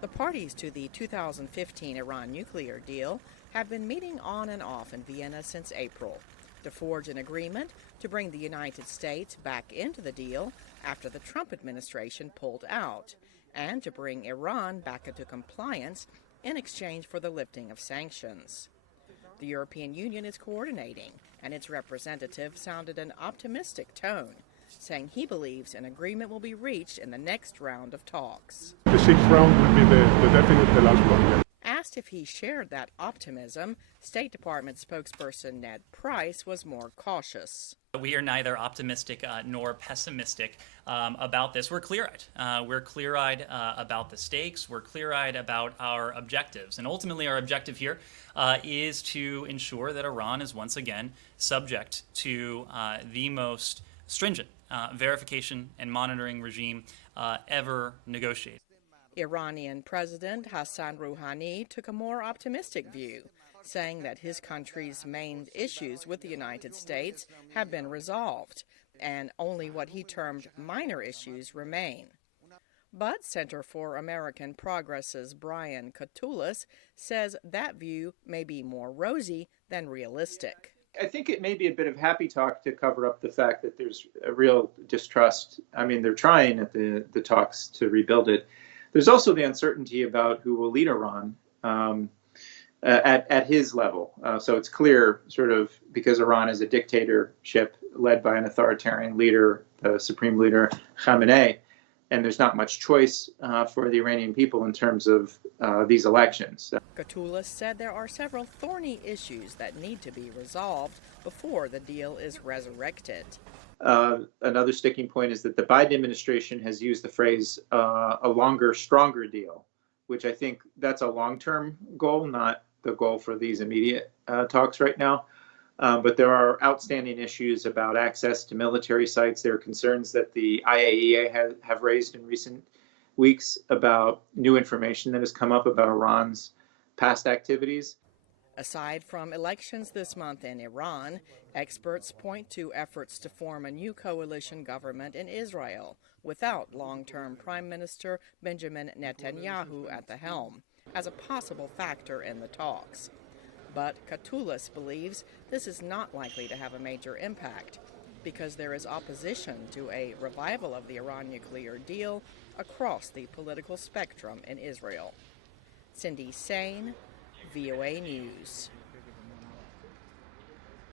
The parties to the 2015 Iran nuclear deal have been meeting on and off in Vienna since April to forge an agreement to bring the United States back into the deal after the Trump administration pulled out, and to bring Iran back into compliance in exchange for the lifting of sanctions. The European Union is coordinating, and its representative sounded an optimistic tone, saying he believes an agreement will be reached in the next round of talks. The sixth round will be the last one. Yeah. Asked if he shared that optimism, State Department spokesperson Ned Price was more cautious. We are neither optimistic nor pessimistic about this. We're clear-eyed. We're clear-eyed about the stakes. We're clear-eyed about our objectives. And ultimately, our objective here is to ensure that Iran is once again subject to the most stringent verification and monitoring regime ever negotiated. Iranian President Hassan Rouhani took a more optimistic view, saying that his country's main issues with the United States have been resolved, and only what he termed minor issues remain. But Center for American Progress's Brian Katulis says that view may be more rosy than realistic. I think it may be a bit of happy talk to cover up the fact that there's a real distrust. I mean, they're trying at the talks to rebuild it. There's also the uncertainty about who will lead Iran at his level. So it's clear, sort of, because Iran is a dictatorship led by an authoritarian leader, the supreme leader Khamenei, and there's not much choice for the Iranian people in terms of these elections. Katulis said there are several thorny issues that need to be resolved before the deal is resurrected. Another sticking point is that the Biden administration has used the phrase a longer, stronger deal, which I think that's a long-term goal, not the goal for these immediate talks right now. But there are outstanding issues about access to military sites. There are concerns that the IAEA have raised in recent weeks about new information that has come up about Iran's past activities. Aside from elections this month in Iran, experts point to efforts to form a new coalition government in Israel without long-term Prime Minister Benjamin Netanyahu at the helm as a possible factor in the talks. But Katulis believes this is not likely to have a major impact because there is opposition to a revival of the Iran nuclear deal across the political spectrum in Israel. Cindy Sain, VOA News.